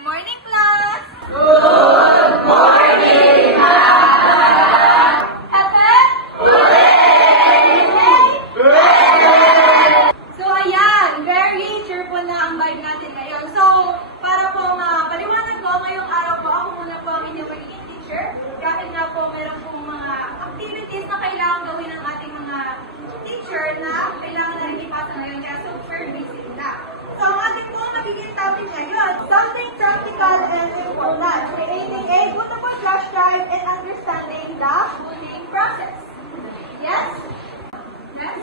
morning, class! Good morning, class! Happy? So, ayan, very cheerful na ang vibe natin ngayon. So, para po paliwanag ko, ngayong araw po, ako muna po ang inyong magiging teacher. Dahil nga po, meron pong mga activities na kailangan gawin ng ating mga teacher na kailangan na rin ipasa ngayon. Kaya super busy na. So, ang ating po magiging topic ngayon, something practical and important, creating a bootable flash drive and understanding the booting process. Yes? Yes?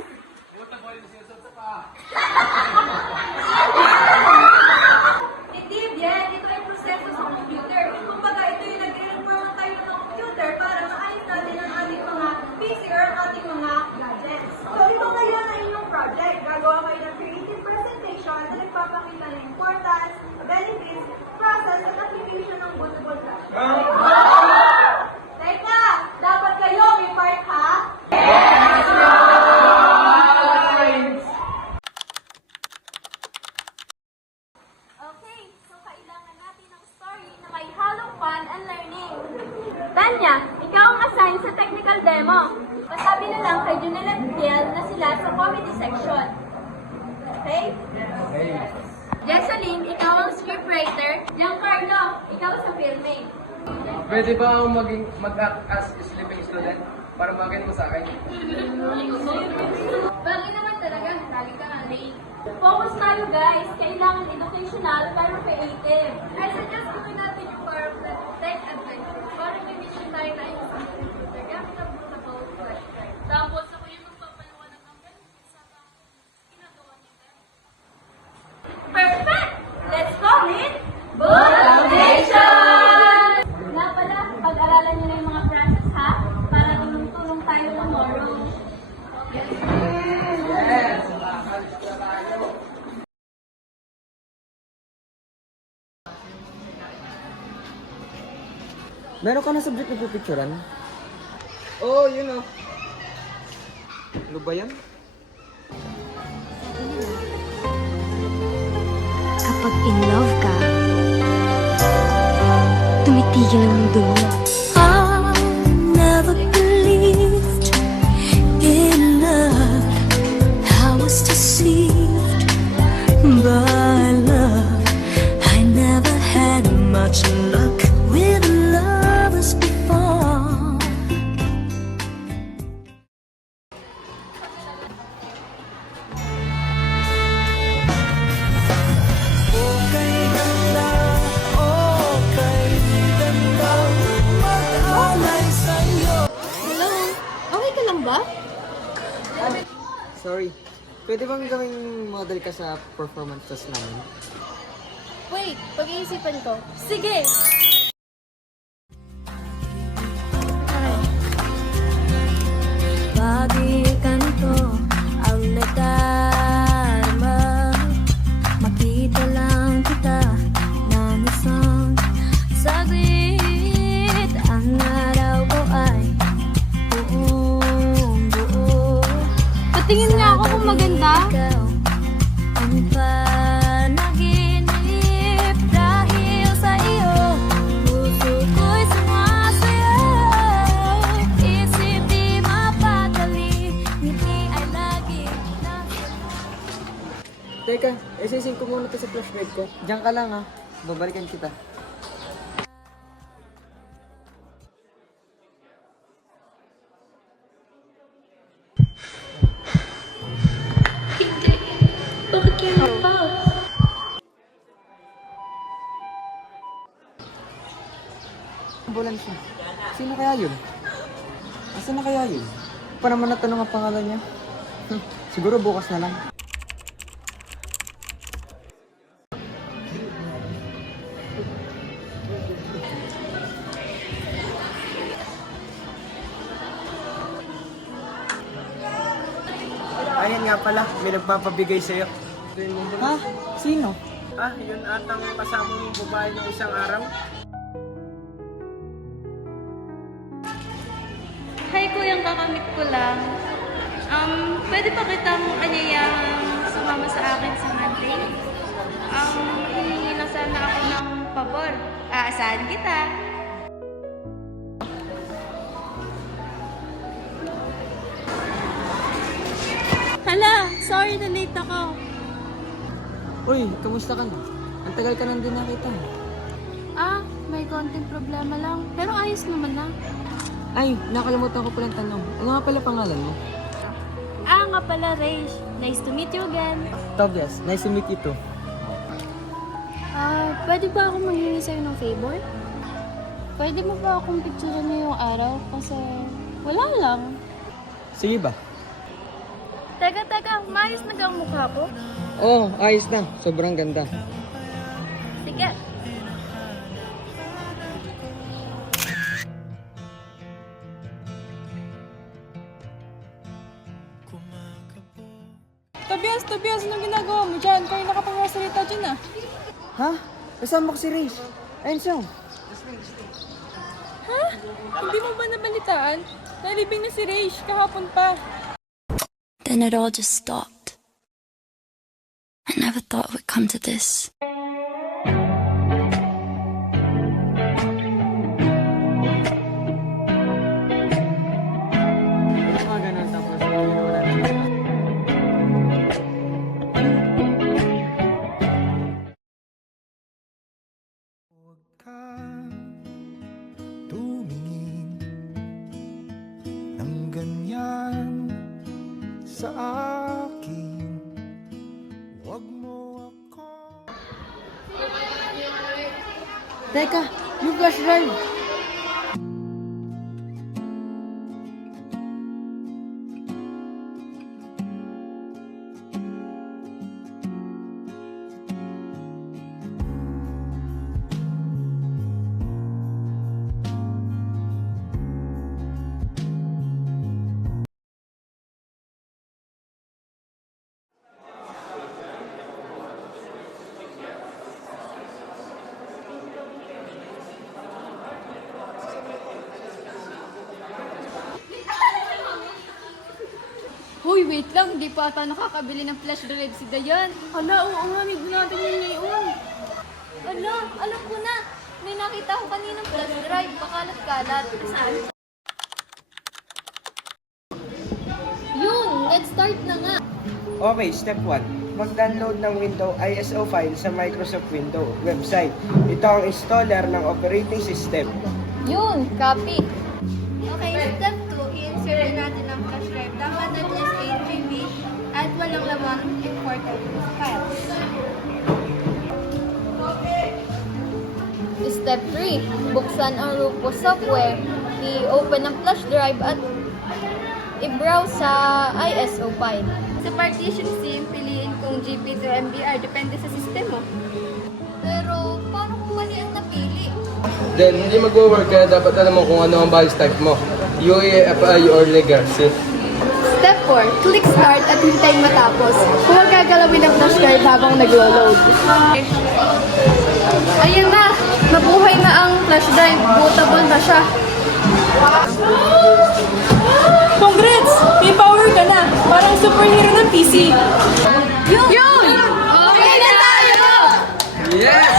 Hindi, yan. Ito ay proseso sa computer. Kumbaga, ito yung nag-inform tayo ng computer para maayos natin ang ating mga PC or ang ating mga gadgets. So, ito ngayon ang inyong project. Gagawa kayo ng creative presentation na nagpapakita ng importance, benefits, process, at application ng bootable flash drive. Teka, dapat kayo may part ha? Okay, so kailangan natin ng story na may halong fun and learning. Tanya, ikaw ang assign sa technical demo. Pasabi na lang kay Junel at Biel na sila sa comedy section. Okay? Okay. Jesseline, ikaw ang scriptwriter. Giancarlo, ikaw sa filming. Pwede ba akong mag-act as sleeping student para magaling mo sa akin? Bagay naman talaga, lagi ka nga late. Focus tayo guys, kailangan educational pero creative. I suggest gawin natin yung power of the tech adventure. Para may mission tayo tayo sa computer. Gamit ang bootable flash drive. Tapos ako yung magpapaliwanag ng benefits sa ginagawa niya. Perfect! Let's call it Boot Foundation! Nga pala, pag-aralan niyo na yung mga process ha, para tulong-tulong tayo tomorrow. Yes! Makakalit na tayo. Meron ka na subject na pipicturean? Oo, yun o. Ano ba yan? Kapag in love ka, tumitigil ang mundo mo. I never believed in love. I was deceived by love. I never had much luck with lovers before. Hello? Okay ka lang ba? Sorry. Pwede bang gawing model ka sa performance test namin? Wait, pag-iisipan ko. Sige! Pagi kanto ang nadarama, makita lang kita ng isang saglit. Ang araw ko ay buong buo. Patingin nga ako kung maganda. Ikaw ang panaginip dahil sa iyo. Puso ko'y sumasayaw. Isip di mapadali, ngiti ay lagi nasa. Teka, isising ko muna to sa flash drive ko. Diyan ka lang ha. Babalikan kita. Hindi. Bakit yan pa? Ambulansya. Sino kaya yun? Asa na kaya yun? Pa naman natanong ang pangalan niya. Siguro bukas na lang. Ayun nga pala, may nagpapabigay sa'yo. Ha? Sino? Ah, yun atang kasama mong babae ng isang araw. Hi, kuyang kakamit ko lang. Pwede pa kitang anyayang sumama sa akin sa Monday? Hihingi lang sana ako ng pabor. Aasahan kita. Hala, sorry na late ako. Uy, kamusta ka na? Ang tagal ka nang din nakita. Ah, may konting problema lang. Pero ayos naman na. Ay, nakalimutan ko palang tanong. Ano nga pala pangalan mo? Ah, nga pala, Raish. Nice to meet you again. Tobias, nice to meet you too. Ah, pwede ba ako manghingi sa'yo ng favor? Pwede mo ba akong picturean niyo yung araw? Kasi wala lang. Sige ba? Teka, maayos na ang mukha ko? Oo, ayos na. Sobrang ganda. Sige. Tobias, anong ginagawa mo dyan? Kayo nakapagsasalita dyan ah. Ha? Kasama ko si Raish. Ayun siya. Ha? Hindi mo ba nabalitaan? Nalibing na si Raish kahapon pa. Then it all just stopped. I never thought it would come to this. Mga ganun tapos wala na. Huwag kang tumingin ng ganyan sa akin. Huwag mo ako. Teka, yung flash drive. Hoy, wait lang. Hindi pa ata nakakabili ng flash drive si Dayan. Hala, oo nga. Need natin yun ngayon. Ala, alam ko na. May nakita ko kaninang flash drive. Pakalat-kalat. Saan? Yun! Let's start na nga. Okay, step 1. Mag-download ng window ISO file sa Microsoft Windows website. Ito ang installer ng operating system. Yun! Copy. Okay, step 2. I-insert natin ang flash drive. Dapat at least 8 GB at walang laman important files. Step 3. Buksan ang Rufus software. I-open ang flash drive at i-browse sa ISO file. Sa partition C, piliin kung GB to MBR. Depende sa system mo. Pero, paano kung mali ang napili? Then, hindi mag-work kaya dapat alam mo kung ano ang bias type mo. UEFI or legacy. Step 4. Click start at hintayin matapos. Huwag gagalawin ang flash drive habang naglo-load. Ayun na! Nabuhay na ang flash drive. Bootable na siya. Congrats! May power ka na. Parang superhero ng PC. Yun! Okay na tayo! Yes!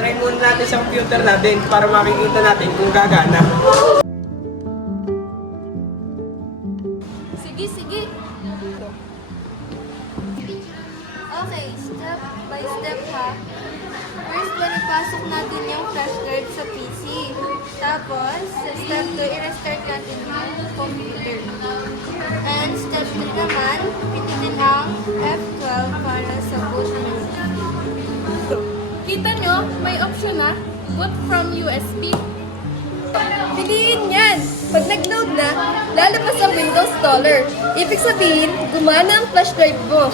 Try muna natin sa computer natin para makikita natin kung gagana. Sige. Okay, step by step ha. First, ipasok natin yung flash drive sa PC. Tapos, sa step 2, i-restart natin yung computer. And step 3 naman, pindutin ang F12 para sa boot menu. Kita nyo, may option na. Boot from USB. Piliin yan! Pag nag-load na, lalabas ang Windows Installer. Ibig sabihin, gumana ang flash drive mo.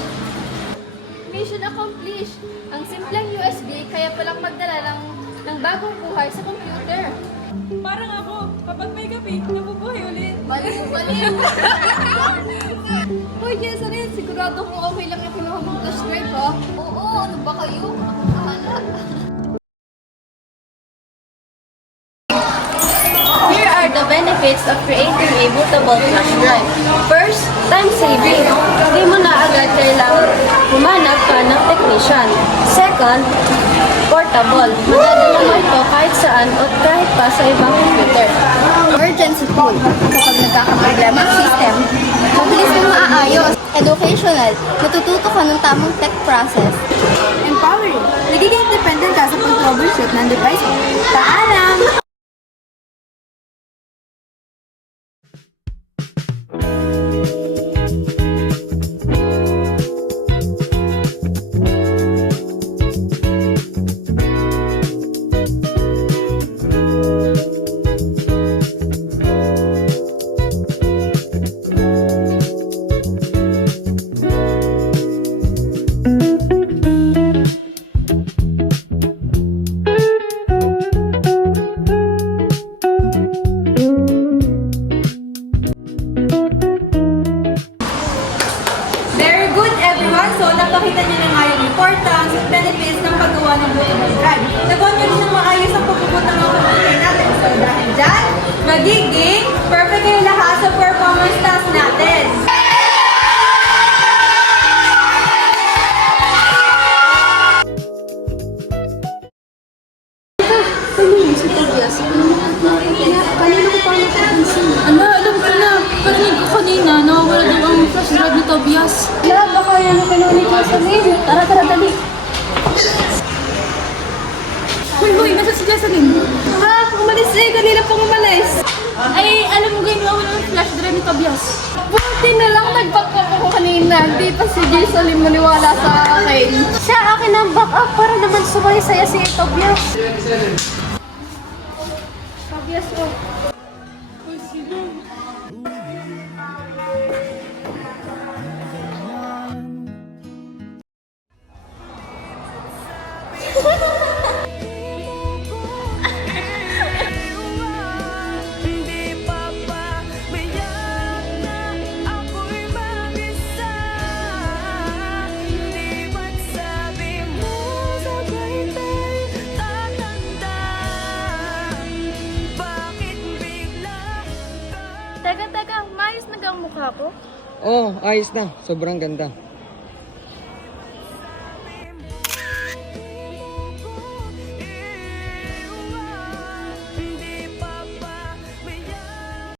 Mission accomplished! Ang simpleng USB, kaya palang magdala ng bagong buhay sa computer. Parang ako, kapag may gabi, nabubuhay ulit. Baliw! Hoy, Jessa rin, sigurado kung okay lang yung kinuha mong flash drive, ha? Oo, ano ba kayo? Bahala. Here are the benefits of creating a bootable flash drive. First, time saving. Hindi mo na agad kailangan humanap ka ng technician. Second, portable. Madadala mo ito kahit saan o kahit pa sa ibang computer. Emergency tool. Kapag nagkakaproblema ang system, mabilis mong maaayos. Educational. Natututo ka ng tamang tech process. Empowering. Nagiging independent ka sa pag-troubleshoot ng device mo. Paalam! Very good, everyone. So, napakita niyo na nga yung importance at benefits ng paggawa ng Bluetooth drive. Nagawa niyo rin ng maayos ang pagkukot ng mga computer natin. So, dahil dyan, magiging perfect yung lahat sa performance task natin. Ano, alam ko na. Parinig ko kanina, nawawala daw ang flash drive ni Tobias. Lahat baka yan ang kinulit ko sa mail. Tara, dali. Hoy, nasa si Jessalyn. Ha? Umalis eh. Kanina pang umalis. Ay, alam mo ganyan, nawawala ang flash drive ni Tobias. Buti na lang nag-backup ako kanina. Hindi pa si Jessalyn maniwala sa akin. Siya akin ang backup para naman sumaysaya si Tobias. Tobias, oh. Teka, maayos na ang mukha ko. Oh, ayos na. Sobrang ganda.